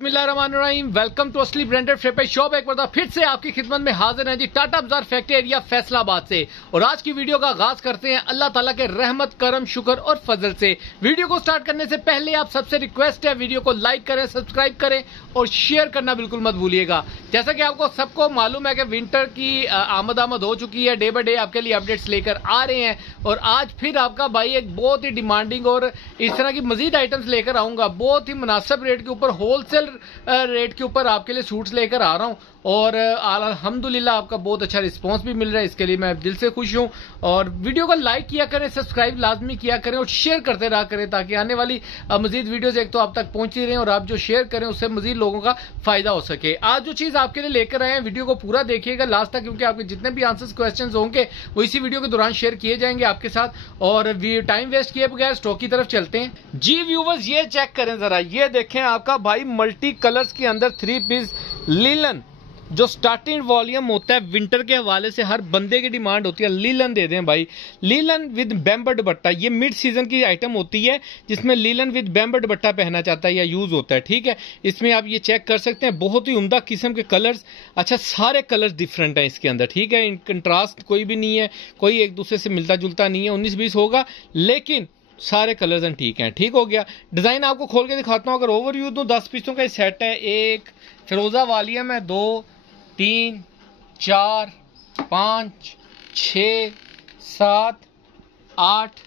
बिस्मिल्लाहिर्रहमानिर्रहीम। Welcome to असली branded frappe shop. एक बार फिर से आपकी खिदमत में हाजिर है जी, टाटा बाजार फैक्ट्री एरिया फैसलाबाद से। और आज की वीडियो का आगाज करते हैं अल्लाह ताला के रहमत करम शुक्र और फजल से। वीडियो को स्टार्ट करने से पहले आप सबसे रिक्वेस्ट है, वीडियो को लाइक करें, सब्सक्राइब करें और शेयर करना बिल्कुल मत भूलिएगा। जैसा कि आपको सबको मालूम है कि विंटर की आमद हो चुकी है, डे बाय डे आपके लिए अपडेट्स लेकर आ रहे हैं। और आज फिर आपका भाई एक बहुत ही डिमांडिंग और इस तरह की मजीद आइटम्स लेकर आऊंगा। बहुत ही मुनासिब रेट के ऊपर, होलसेल रेट के ऊपर आपके लिए सूट्स लेकर आ रहा हूं। और अल्हम्दुलिल्लाह आपका बहुत अच्छा रिस्पांस भी मिल रहा है, इसके लिए मैं दिल से खुश हूं। और वीडियो को लाइक किया करें, सब्सक्राइब लाजमी किया करें और शेयर करते रहा करें, ताकि आने वाली मजीद वीडियोस एक तो आप तक पहुंची रहे और आप जो शेयर करें उससे मजीद लोगों का फायदा हो सके। आज जो चीज आपके लिए लेकर आए हैं, वीडियो को पूरा देखिएगा लास्ट तक, क्योंकि आपके जितने भी आंसर्स क्वेश्चन होंगे वो इसी वीडियो के दौरान शेयर किए जाएंगे आपके साथ। और टाइम वेस्ट किए बगैर स्टॉक की तरफ चलते हैं जी। व्यूवर्स ये चेक करें जरा, ये देखें आपका भाई मल्टी कलर्स के अंदर 3 पीस लीलन, जो स्टार्टिंग वॉल्यूम होता है विंटर के हवाले से हर बंदे की डिमांड होती है, लीलन दे दें भाई। लीलन विद बेम्बर दुपट्टा, ये मिड सीजन की आइटम होती है जिसमें लीलन विद बेम्बर दुपट्टा पहना चाहता है या यूज होता है, ठीक है। इसमें आप ये चेक कर सकते हैं, बहुत ही उम्दा किस्म के कलर्स। अच्छा, सारे कलर्स डिफरेंट हैं इसके अंदर, ठीक है। इन कंट्रास्ट कोई भी नहीं है, कोई एक दूसरे से मिलता जुलता नहीं है। 19-20 होगा लेकिन सारे कलर्स ठीक हैं, ठीक हो गया। डिजाइन आपको खोल के दिखाता हूं। अगर ओवरव्यू दूं, 10 पीसों का सेट है। एक फिरोजा वॉल्यूम है, 2 3 4 5 6 7 8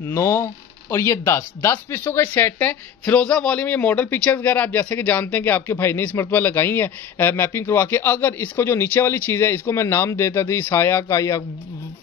9 और ये 10 पीसों का सेट है। फिरोजा वॉल्यूम, ये मॉडल पिक्चर वगैरह आप जैसे कि जानते हैं कि आपके भाई ने इस मरतबा लगाई है मैपिंग करवा के। अगर इसको जो नीचे वाली चीज़ है, इसको मैं नाम देता थी साया का या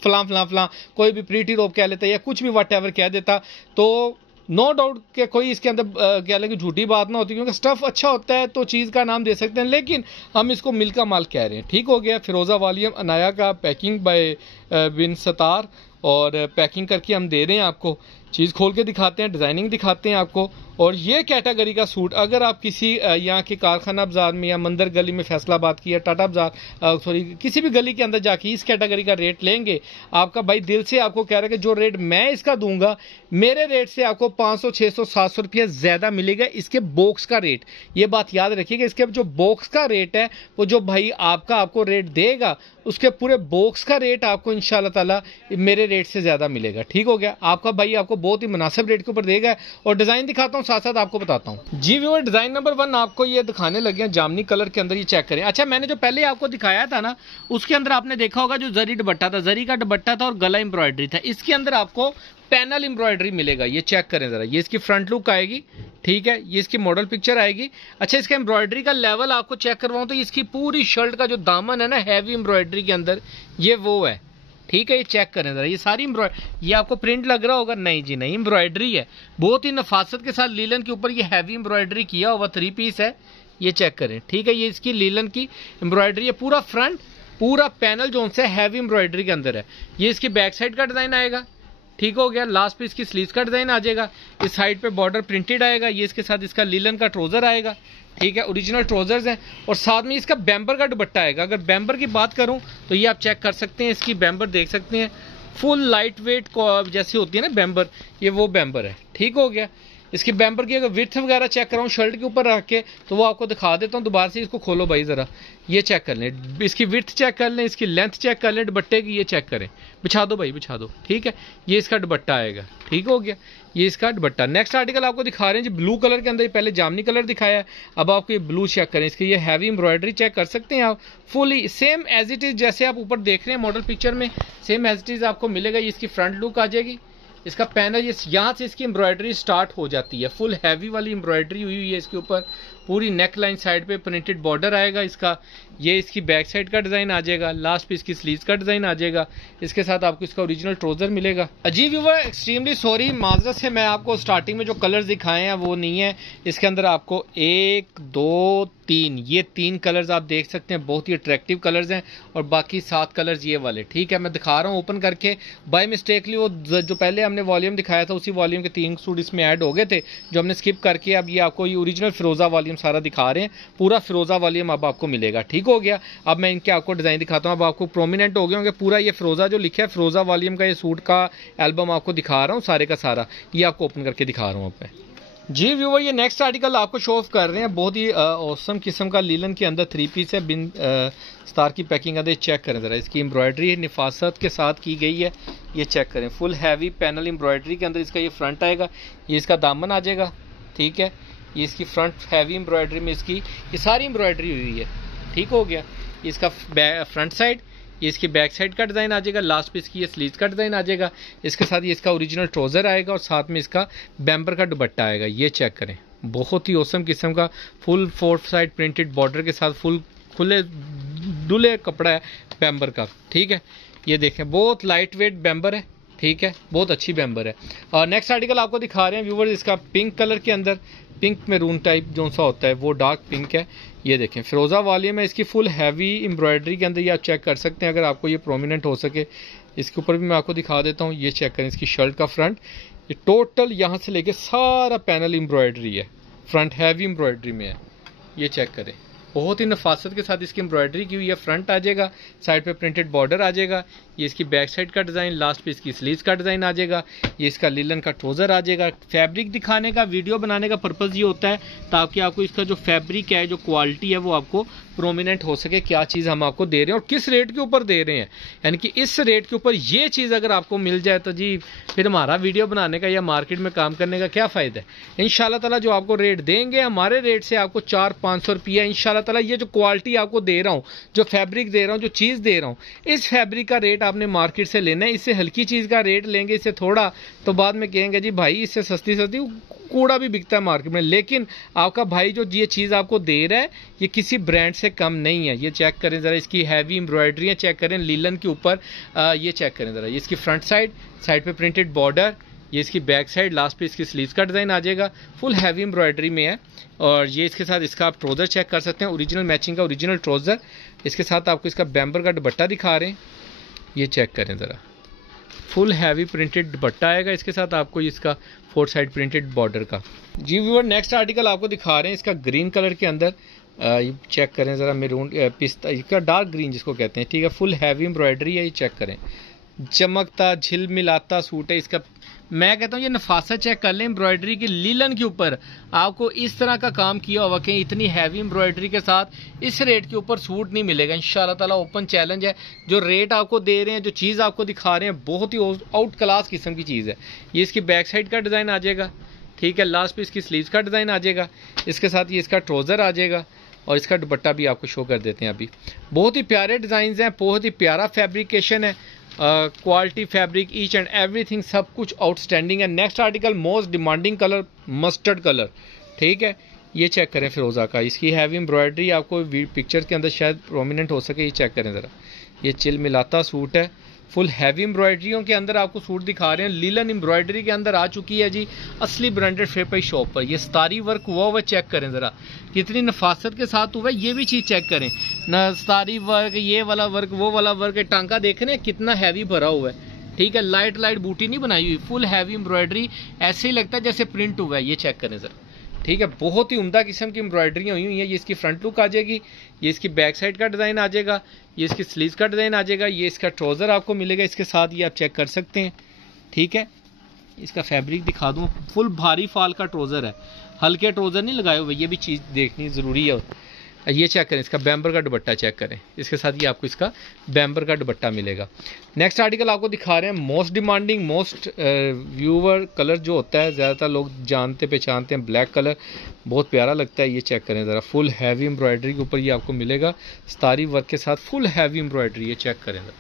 फलां कोई भी प्रीटी रोप कह लेता या कुछ भी वट एवर कह देता, तो नो डाउट कि कोई इसके अंदर कह लें कि झूठी बात ना होती, क्योंकि स्टफ अच्छा होता है तो चीज़ का नाम दे सकते हैं, लेकिन हम इसको मिल का माल कह रहे हैं, ठीक हो गया। फिरोजा वॉल्यूम अनाया का, पैकिंग बाय बिन सतार, और पैकिंग करके हम दे रहे हैं आपको। चीज़ खोल के दिखाते हैं, डिज़ाइनिंग दिखाते हैं आपको। और ये कैटेगरी का सूट अगर आप किसी यहाँ के कारखाना बाजार में या मंदिर गली में, फैसलाबाद की या टाटा बाजार सॉरी किसी भी गली के अंदर जाके इस कैटेगरी का रेट लेंगे, आपका भाई दिल से आपको कह रहा है कि जो रेट मैं इसका दूंगा, मेरे रेट से आपको 500 600 700 रुपया ज्यादा मिलेगा इसके बॉक्स का रेट। ये बात याद रखिएगा, इसके जो बॉक्स का रेट है वो जो भाई आपको रेट देगा, उसके पूरे बॉक्स का रेट आपको इंशाल्लाह ताला मेरे रेट से ज्यादा मिलेगा, ठीक हो गया। आपका भाई आपको बहुत ही मुनासिब रेट के ऊपर देगा। और डिजाइन दिखाता हूँ, साथ साथ आपको बताता हूँ जी। व्यूअर डिजाइन नंबर 1 आपको ये दिखाने लगे हैं, जामनी कलर के अंदर, ये चेक करें। अच्छा, मैंने जो पहले आपको दिखाया था ना, उसके अंदर आपने देखा होगा जो जरी दुपट्टा था, जरी का दुपट्टा था और गला एम्ब्रॉयडरी था। इसके अंदर आपको पैनल एम्ब्रॉयडरी मिलेगा, ये चेक करें जरा। ये इसकी फ्रंट लुक आएगी, ठीक है। ये इसकी मॉडल पिक्चर आएगी। अच्छा, इसका एम्ब्रॉयडरी का लेवल आपको चेक करवाऊं तो इसकी पूरी शर्ट का जो दामन है ना, हैवी एम्ब्रॉयडरी के अंदर, ये वो है, ठीक है। ये चेक करें जरा, ये सारी ये आपको प्रिंट लग रहा होगा, नहीं जी नहीं, एम्ब्रॉयडरी है। बहुत ही नफासत के साथ लीलन के ऊपर ये हैवी एम्ब्रॉयडरी किया हुआ 3 पीस है, ये चेक करें, ठीक है। ये इसकी लीलन की एम्ब्रॉयडरी है। पूरा फ्रंट, पूरा पैनल जो है हैवी एम्ब्रॉयडरी के अंदर है। ये इसकी बैक साइड का डिजाइन आएगा, ठीक हो गया। लास्ट पे इसकी स्लीव्स का डिजाइन आ जाएगा। इस साइड पे बॉर्डर प्रिंटेड आएगा। ये इसके साथ इसका लीलन का ट्राउजर आएगा, ठीक है। ओरिजिनल ट्राउजर्स हैं और साथ में इसका बैम्बर का दुपट्टा आएगा। अगर बैम्बर की बात करूं तो ये आप चेक कर सकते हैं, इसकी बैम्बर देख सकते हैं, फुल लाइट वेट जैसी होती है ना बैम्बर, ये वो बैम्बर है, ठीक हो गया। इसकी बैम्बर की अगर विड्थ वगैरह चेक कराऊं शर्ट के ऊपर रख के, तो वो आपको दिखा देता हूं। दोबारा से इसको खोलो भाई जरा, ये चेक कर लें, इसकी विड्थ चेक कर लें, इसकी लेंथ चेक कर लें दुपट्टे की, ये चेक करें। बिछा दो भाई, बिछा दो, ठीक है। ये इसका दुपट्टा आएगा, ठीक हो गया। ये इसका दुपट्टा। नेक्स्ट आर्टिकल आपको दिखा रहे हैं जी, ब्लू कलर के अंदर। पहले जामनी कलर दिखाया है, अब आपको ये ब्लू चेक करें। इसकी ये हैवी एम्ब्रॉयडरी चेक कर सकते हैं आप, fully same as it is जैसे आप ऊपर देख रहे हैं मॉडल पिक्चर में, सेम एज इट इज आपको मिलेगा। ये इसकी फ्रंट लुक आ जाएगी, इसका पैनल, ये यहाँ से इसकी एम्ब्रॉयडरी स्टार्ट हो जाती है, फुल हैवी वाली एम्ब्रॉयडरी हुई है इसके ऊपर। पूरी नेक लाइन साइड पे प्रिंटेड बॉर्डर आएगा इसका। ये इसकी बैक साइड का डिजाइन आ जाएगा, लास्ट पे इसकी स्लीव्स का डिजाइन आ जाएगा। इसके साथ आपको इसका ओरिजिनल ट्राउजर मिलेगा। अजीब व्यूअर, एक्सट्रीमली सॉरी, माजरत से मैं आपको स्टार्टिंग में जो कलर्स दिखाए हैं वो नहीं है। इसके अंदर आपको 1 2 3 ये 3 कलर्स आप देख सकते हैं, बहुत ही अट्रैक्टिव कलर्स हैं। और बाकी 7 कलर्स ये वाले, ठीक है। मैं दिखा रहा हूँ ओपन करके, बाय मिस्टेकली वो जो पहले हमने वॉल्यूम दिखाया था उसी वॉल्यूम के 3 सूट इसमें ऐड हो गए थे, जो हमने स्किप करके अब ये आपको ये ओरिजिनल फिरोजा वॉल्यूम सारा दिखा रहे हैं। पूरा फिरोजा वॉल्यूम अब आपको मिलेगा, ठीक हो गया। अब मैं इनके आपको डिजाइन दिखाता हूँ, अब आपको प्रोमिनेंट हो गए होंगे। पूरा ये फिरोजा जो लिखा है, फिरोजा वॉल्यूम का ये सूट का एल्बम आपको दिखा रहा हूँ सारे का सारा, ये आपको ओपन करके दिखा रहा हूँ। अब मैं जी व्यूवर, ये नेक्स्ट आर्टिकल आपको शो ऑफ कर रहे हैं। बहुत ही औसम किस्म का लीलन के अंदर 3 पीस है, बिन स्टार की पैकिंग अंदर। चेक करें ज़रा, इसकी एम्ब्रॉयडरी निफासत के साथ की गई है। ये चेक करें, फुल हैवी पैनल एम्ब्रॉयडरी के अंदर इसका ये फ्रंट आएगा, ये इसका दामन आ जाएगा। ठीक है, ये इसकी फ्रंट हैवी एम्ब्रॉयडरी में इसकी ये सारी एम्ब्रॉयडरी हुई है। ठीक हो गया, इसका फ्रंट साइड, ये इसकी बैक साइड का डिज़ाइन आ जाएगा। लास्ट पे इसकी ये स्लीव्स का डिज़ाइन आ जाएगा। इसके साथ ये इसका ओरिजिनल ट्राउज़र आएगा और साथ में इसका बैम्बर का दुपट्टा आएगा। ये चेक करें, बहुत ही औसम किस्म का फुल 4 साइड प्रिंटेड बॉर्डर के साथ फुल खुले डुले कपड़ा है बैम्बर का। ठीक है, ये देखें, बहुत लाइट वेट बैम्बर है। ठीक है, बहुत अच्छी बैम्बर है। और नेक्स्ट आर्टिकल आपको दिखा रहे हैं व्यूवर्स, इसका पिंक कलर के अंदर, पिंक मैरून टाइप जो सा होता है वो डार्क पिंक है। ये देखें, फिरोज़ा वाली में इसकी फुल हैवी एम्ब्रॉयडरी के अंदर ये आप चेक कर सकते हैं, अगर आपको ये प्रोमिनेंट हो सके। इसके ऊपर भी मैं आपको दिखा देता हूँ। ये चेक करें, इसकी शर्ट का फ्रंट, ये टोटल यहाँ से लेके सारा पैनल एम्ब्रॉयडरी है, फ्रंट हैवी एम्ब्रॉयडरी में है। ये चेक करें, बहुत ही नफासत के साथ इसकी एम्ब्रॉयडरी की हुई है। फ्रंट आ जाएगा, साइड पे प्रिंटेड बॉर्डर आ जाएगा। ये इसकी बैक साइड का डिज़ाइन, लास्ट पे इसकी स्लीव्स का डिज़ाइन आ जाएगा। ये इसका लिलन का ट्राउज़र आ जाएगा। फैब्रिक दिखाने का, वीडियो बनाने का पर्पज़ ये होता है ताकि आपको इसका जो फैब्रिक है, जो क्वालिटी है, वो आपको प्रोमिनेंट हो सके, क्या चीज़ हम आपको दे रहे हैं और किस रेट के ऊपर दे रहे हैं। यानी कि इस रेट के ऊपर ये चीज़ अगर आपको मिल जाए तो जी फिर हमारा वीडियो बनाने का या मार्केट में काम करने का क्या फ़ायदा है। इंशाल्लाह ताला जो आपको रेट देंगे, हमारे रेट से आपको 400-500 रुपया इंशाल्लाह ताला, ये जो क्वालिटी आपको दे रहा हूँ, जो फैब्रिक दे रहा हूँ, जो चीज़ दे रहा हूँ, इस फैब्रिक का रेट आपने मार्केट से लेना है। इससे हल्की चीज़ का रेट लेंगे, इससे थोड़ा, तो बाद में कहेंगे जी भाई इससे सस्ती सस्ती कूड़ा भी बिकता है मार्केट में। लेकिन आपका भाई जो ये चीज़ आपको दे रहा है, ये किसी ब्रांड से कम नहीं है। ये चेक करें ज़रा, इसकी हैवी एम्ब्रॉयडरी है, चेक करें लीलन के ऊपर। ये चेक करें ज़रा, ये इसकी फ्रंट साइड, साइड पे प्रिंटेड बॉर्डर, ये इसकी बैक साइड, लास्ट पे इसकी स्लीव्स का डिज़ाइन आ जाएगा। फुल हैवी एम्ब्रॉयडरी में है। और ये इसके साथ इसका आप ट्राउज़र चेक कर सकते हैं, ओरिजिनल मैचिंग का ओरिजिनल ट्राउज़र। इसके साथ आपको इसका बैम्बर का दुपट्टा दिखा रहे हैं। ये चेक करें ज़रा, फुल हैवी प्रिंटेड दुपट्टा आएगा। इसके साथ आपको इसका 4 साइड प्रिंटेड बॉर्डर का। जी व्यूअर, नेक्स्ट आर्टिकल आपको दिखा रहे हैं, इसका ग्रीन कलर के अंदर। ये चेक करें ज़रा, मैरून पिस्ता, इसका डार्क ग्रीन जिसको कहते हैं। ठीक है, फुल हैवी एम्ब्रॉयडरी है। ये चेक करें, चमकता झिलमिलाता सूट है इसका। मैं कहता हूँ ये नफासत चेक कर लें एम्ब्रॉयडरी की, लीलन के ऊपर आपको इस तरह का काम किया हुआ कि इतनी हैवी एम्ब्रॉयडरी के साथ इस रेट के ऊपर सूट नहीं मिलेगा इंशाल्लाह ताला। ओपन चैलेंज है, जो रेट आपको दे रहे हैं, जो चीज़ आपको दिखा रहे हैं, बहुत ही आउट क्लास किस्म की चीज़ है। ये इसकी बैक साइड का डिज़ाइन आ जाएगा। ठीक है, लास्ट पे इसकी स्लीव्स का डिज़ाइन आ जाएगा। इसके साथ ये इसका ट्राउज़र आ जाएगा और इसका दुपट्टा भी आपको शो कर देते हैं अभी। बहुत ही प्यारे डिज़ाइन हैं, बहुत ही प्यारा फैब्रिकेशन है, quality fabric each and everything सब कुछ आउटस्टैंडिंग है। Next article most demanding colour, mustard colour. ठीक है, ये चेक करें फिरोज़ा का, इसकी हैवी एम्ब्रॉयडरी आपको पिक्चर के अंदर शायद प्रोमिनेंट हो सके। ये चेक करें ज़रा, ये चिल मिलाता सूट है, फुल हैवी एम्ब्रॉयडरियों के अंदर आपको सूट दिखा रहे हैं। लीलन एम्ब्रॉयडरी के अंदर आ चुकी है जी असली ब्रांडेड फेपर शॉप पर। ये स्टारी वर्क हुआ हुआ चेक करें ज़रा, कितनी नफासत के साथ हुआ है। ये भी चीज़ चेक करें ना, स्टारी वर्क, ये वाला वर्क, वो वाला वर्क, टांका देख रहे हैं कितना हैवी भरा हुआ है। ठीक है, लाइट लाइट बूटी नहीं बनाई हुई, फुल हैवी एम्ब्रॉयडरी, ऐसे ही लगता है जैसे प्रिंट हुआ है। ये चेक करें ज़रा, ठीक है, बहुत ही उम्दा किस्म की एम्ब्रॉयडरी हुई है। ये इसकी फ्रंट लुक आ जाएगी, ये इसकी बैक साइड का डिज़ाइन आ जाएगा, ये इसकी स्लीव्स का डिज़ाइन आ जाएगा, ये इसका ट्राउज़र आपको मिलेगा इसके साथ, ये आप चेक कर सकते हैं। ठीक है, इसका फैब्रिक दिखा दूँ, फुल भारी फाल का ट्राउज़र है, हल्के ट्राउज़र नहीं लगाए हुए, ये भी चीज़ देखनी ज़रूरी है। ये चेक करें, इसका बैम्बर का दुपट्टा चेक करें, इसके साथ ये आपको इसका बैम्बर का दुपट्टा मिलेगा। नेक्स्ट आर्टिकल आपको दिखा रहे हैं, most demanding, most viewer colour जो होता है, ज़्यादातर लोग जानते पहचानते हैं, ब्लैक कलर बहुत प्यारा लगता है। ये चेक करें ज़रा, फुल हैवी एम्ब्रॉयडरी के ऊपर ये आपको मिलेगा, स्टारी वर्क के साथ फुल हैवी एम्ब्रॉयडरी। ये चेक करें ज़रा,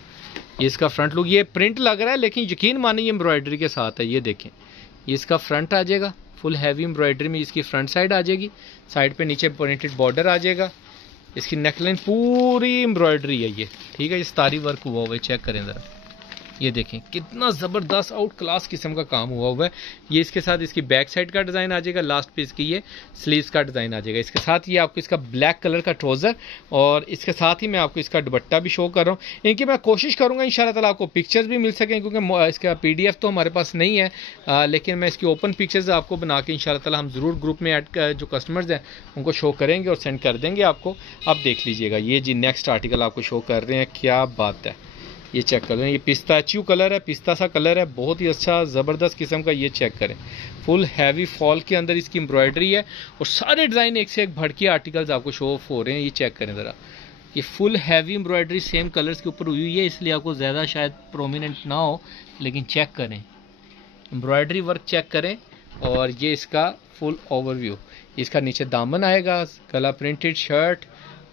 ये इसका फ्रंट लुक, ये प्रिंट लग रहा है लेकिन यकीन मानिए एम्ब्रॉयडरी के साथ है। ये देखें, ये इसका फ्रंट आ जाएगा, फुल हैवी एम्ब्रॉयडरी में इसकी फ्रंट साइड आ जाएगी, साइड पे नीचे प्रिंटेड बॉर्डर आ जाएगा, इसकी नेकलाइन पूरी एम्ब्रॉयडरी है ये। ठीक है, ये स्टारी वर्क हुआ हुआ है, चेक करें ज़रा, ये देखें कितना ज़बरदस्त आउट क्लास किस्म का काम हुआ हुआ है। ये इसके साथ इसकी बैक साइड का डिज़ाइन आ जाएगा, लास्ट पे इसकी ये स्लीव्स का डिज़ाइन आ जाएगा। इसके साथ ये आपको इसका ब्लैक कलर का ट्राउज़र और इसके साथ ही मैं आपको इसका दुपट्टा भी शो कर रहा हूँ। इनकी मैं कोशिश करूँगा इंशाल्लाह ताला आपको पिक्चर्स भी मिल सकें, क्योंकि इसका PDF तो हमारे पास नहीं है, लेकिन मैं इसकी ओपन पिक्चर्स आपको बना के इंशाल्लाह ताला हम ज़रूर ग्रुप में ऐड जो कस्टमर्स हैं उनको शो करेंगे और सेंड कर देंगे आपको। अब देख लीजिएगा, ये जी नेक्स्ट आर्टिकल आपको शो कर रहे हैं, क्या बात है, ये चेक करें, ये पिस्ताचियो कलर है, पिस्ता सा कलर है, बहुत ही अच्छा ज़बरदस्त किस्म का। ये चेक करें, फुल हैवी फॉल के अंदर इसकी एम्ब्रॉयडरी है और सारे डिज़ाइन एक से एक भड़की आर्टिकल्स आपको शो ऑफ हो रहे हैं। ये चेक करें ज़रा, ये full heavy embroidery same colours के ऊपर हुई हुई है, इसलिए आपको ज़्यादा शायद प्रोमिनेंट ना हो, लेकिन चेक करें एम्ब्रॉयडरी वर्क चेक करें। और ये इसका फुल ओवरव्यू, इसका नीचे दामन आएगा, गला प्रिंटेड शर्ट,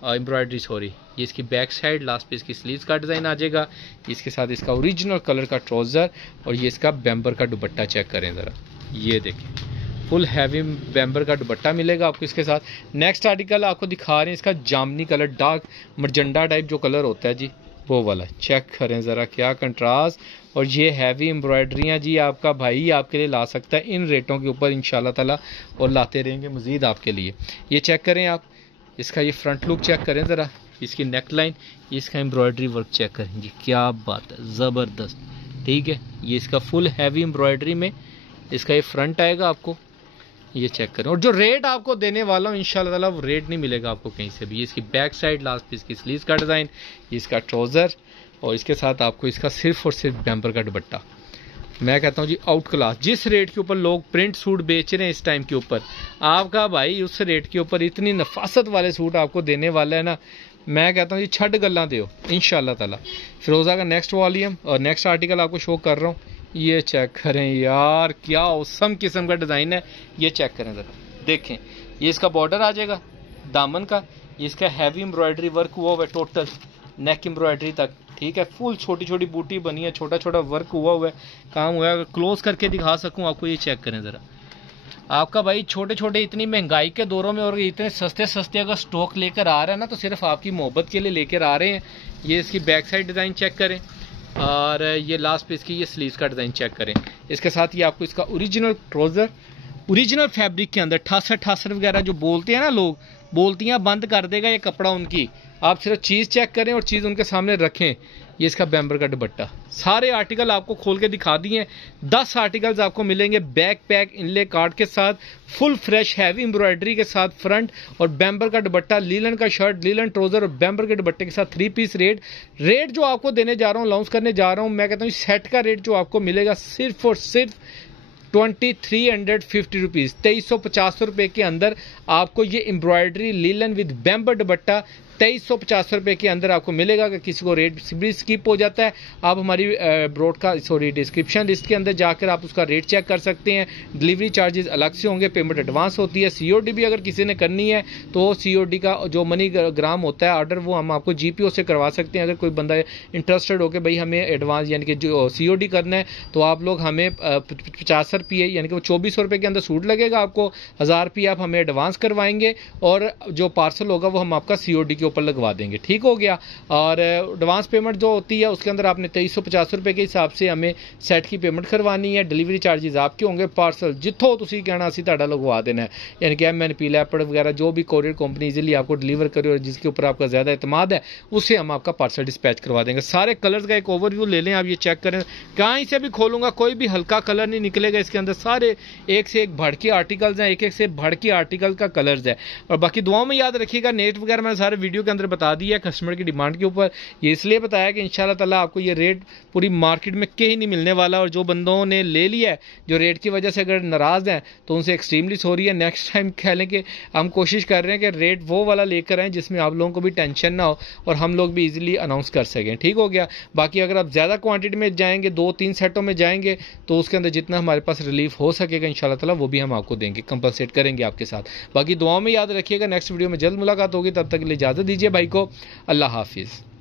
एम्ब्रॉयडरी सॉरी, ये इसकी बैक साइड, लास्ट पे इसकी स्लीव्स का डिज़ाइन आ जाएगा। इसके साथ इसका ओरिजिनल कलर का ट्राउज़र और ये इसका बैम्बर का दुपट्टा चेक करें ज़रा, ये देखें फुल हैवी बैम्बर का दुपट्टा मिलेगा आपको इसके साथ। नेक्स्ट आर्टिकल आपको दिखा रहे हैं इसका जामनी कलर, डार्क मरजंडा टाइप जो कलर होता है जी, वो वाला चेक करें ज़रा, क्या कंट्रास्ट। और ये हैवी एम्ब्रॉयडरियाँ जी आपका भाई आपके लिए ला सकता है इन रेटों के ऊपर इंशाल्लाह ताला, और लाते रहेंगे मज़ीद आपके लिए। ये चेक करें आप, इसका ये फ्रंट लुक चेक करें ज़रा, इसकी नेक लाइन, इसका एम्ब्रॉयडरी वर्क चेक करें जी, क्या बात है, ज़बरदस्त। ठीक है, ये इसका फुल हैवी एम्ब्रॉयडरी में इसका ये फ्रंट आएगा आपको, ये चेक करें। और जो रेट आपको देने वाला हूँ इंशाल्लाह ताला वो रेट नहीं मिलेगा आपको कहीं से भी। इसकी बैक साइड, लास्ट पे इसकी स्लीव्स का डिज़ाइन, इसका ट्राउज़र और इसके साथ आपको इसका सिर्फ और सिर्फ बैम्पर का दुपट्टा। मैं कहता हूँ जी आउट क्लास, जिस रेट के ऊपर लोग प्रिंट सूट बेच रहे हैं इस टाइम के ऊपर, आपका भाई उस रेट के ऊपर इतनी नफासत वाले सूट आपको देने वाला है ना, मैं कहता हूँ जी छठ गल्ला दो इंशाल्लाह ताला। फिरोज़ा का नेक्स्ट वॉल्यूम और नेक्स्ट आर्टिकल आपको शो कर रहा हूँ, ये चेक करें यार, क्या औसम किस्म का डिज़ाइन है। ये चेक करें ज़रा, देखें ये इसका बॉर्डर आ जाएगा दामन का, ये इसका हैवी एम्ब्रॉयडरी वर्क हुआ हुआ है टोटल नेक एम्ब्रॉयडरी तक। ठीक है, फुल छोटी छोटी बूटी बनी है, छोटा छोटा वर्क हुआ हुआ है, काम हुआ है। अगर क्लोज करके दिखा सकूं आपको, ये चेक करें ज़रा, आपका भाई छोटे छोटे इतनी महंगाई के दौरों में और इतने सस्ते सस्ते अगर स्टॉक लेकर आ रहा है ना, तो सिर्फ आपकी मोहब्बत के लिए लेकर आ रहे हैं। ये इसकी बैक साइड डिज़ाइन चेक करें और ये लास्ट पे इसकी ये स्लीव्स का डिज़ाइन चेक करें। इसके साथ ये आपको इसका ओरिजिनल ट्राउज़र, ओरिजिनल फैब्रिक के अंदर ठासर वगैरह जो बोलते हैं ना लोग, बोलतियाँ बंद कर देगा ये कपड़ा उनकी। आप सिर्फ चीज़ चेक करें और चीज़ उनके सामने रखें। ये इसका बैम्बर का दुपट्टा, सारे आर्टिकल आपको खोल के दिखा दिए हैं। 10 आर्टिकल्स आपको मिलेंगे बैक पैक इनले कार्ड के साथ, फुल फ्रेश हैवी एम्ब्रॉयडरी के साथ फ्रंट और बैम्बर का दुपट्टा, लीलन का शर्ट, लीलन ट्राउजर और बैम्बर के दुपट्टे के साथ 3 पीस रेट जो आपको देने जा रहा हूँ, लॉन्च करने जा रहा हूँ, मैं कहता हूँ सेट का रेट जो आपको मिलेगा सिर्फ और सिर्फ 2350 रुपीज़, 2350 रुपये के अंदर आपको ये एम्ब्रॉयडरी लीलन विद बैम्बर दुपट्टा 2350 रुपये के अंदर आपको मिलेगा। अगर किसी को रेट भी स्किप हो जाता है, आप हमारी डिस्क्रिप्शन लिस्ट के अंदर जाकर आप उसका रेट चेक कर सकते हैं। डिलीवरी चार्जेस अलग से होंगे, पेमेंट एडवांस होती है। सीओडी भी अगर किसी ने करनी है तो सीओडी का जो मनी ग्राम होता है ऑर्डर, वो हम आपको जीपीओ से करवा सकते हैं। अगर कोई बंदा इंटरेस्टेड हो कि भाई हमें एडवांस यानी कि जो सीओडी करना है, तो आप लोग हमें 50 रुपये यानी कि वो 2400 रुपये के अंदर सूट लगेगा आपको, 1000 रुपये आप हमें एडवांस करवाएंगे और जो पार्सल होगा वो हम आपका सीओडी के ऊपर लगवा देंगे। ठीक हो गया। और एडवांस पेमेंट जो होती है उसके अंदर आपने 2350 रुपये के हिसाब से हमें सेट की पेमेंट करवानी है। डिलीवरी चार्जेस आपके होंगे। पार्सल जिथों तुसी कहना असी तुहाडा लगवा देना है, यानी कि MNP लैपटॉप वगैरह जो भी कोरियर कंपनी इजीली आपको डिलीवर करे और जिसके ऊपर आपका ज़्यादा एतमाद है, उससे हम आपका पार्सल डिस्पैच करवा देंगे। सारे कलर्स का एक ओवरव्यू ले लें आप, ये चेक करें। कहीं से भी खोलूंगा कोई भी हल्का कलर नहीं निकलेगा इसके अंदर, सारे एक से एक भड़के आर्टिकल्स हैं, एक एक से भड़के आर्टिकल का कलर्स है। और बाकी दुआओं में याद रखिएगा, नेट वगैरह मैंने सारे वीडियो के अंदर बता दिया है कस्टमर की डिमांड के ऊपर। ये इसलिए बताया कि इंशाल्लाह ताला आपको ये रेट पूरी मार्केट में कहीं नहीं मिलने वाला। और जो बंदों ने ले लिया है, जो रेट की वजह से अगर नाराज़ हैं, तो उनसे एक्सट्रीमली सॉरी है। नेक्स्ट टाइम कह लें कि हम कोशिश कर रहे हैं कि रेट वो वाला लेकर आएँ जिसमें आप लोगों को भी टेंशन ना हो और हम लोग भी ईजिली अनाउंस कर सकें। ठीक हो गया। बाकी अगर आप ज़्यादा क्वान्टिटी में जाएंगे, 2-3 सेटों में जाएंगे, तो उसके अंदर जितना हमारे पास रिलीफ हो सकेगा इंशाल्लाह ताला वो भी हम आपको देंगे, कंपनसेट करेंगे आपके साथ। बाकी दुआओं में याद रखिएगा। नेक्स्ट वीडियो में जल्द मुलाकात होगी, तब तक के लिए इजाज़त दीजिए भाई को। अल्लाह हाफिज़।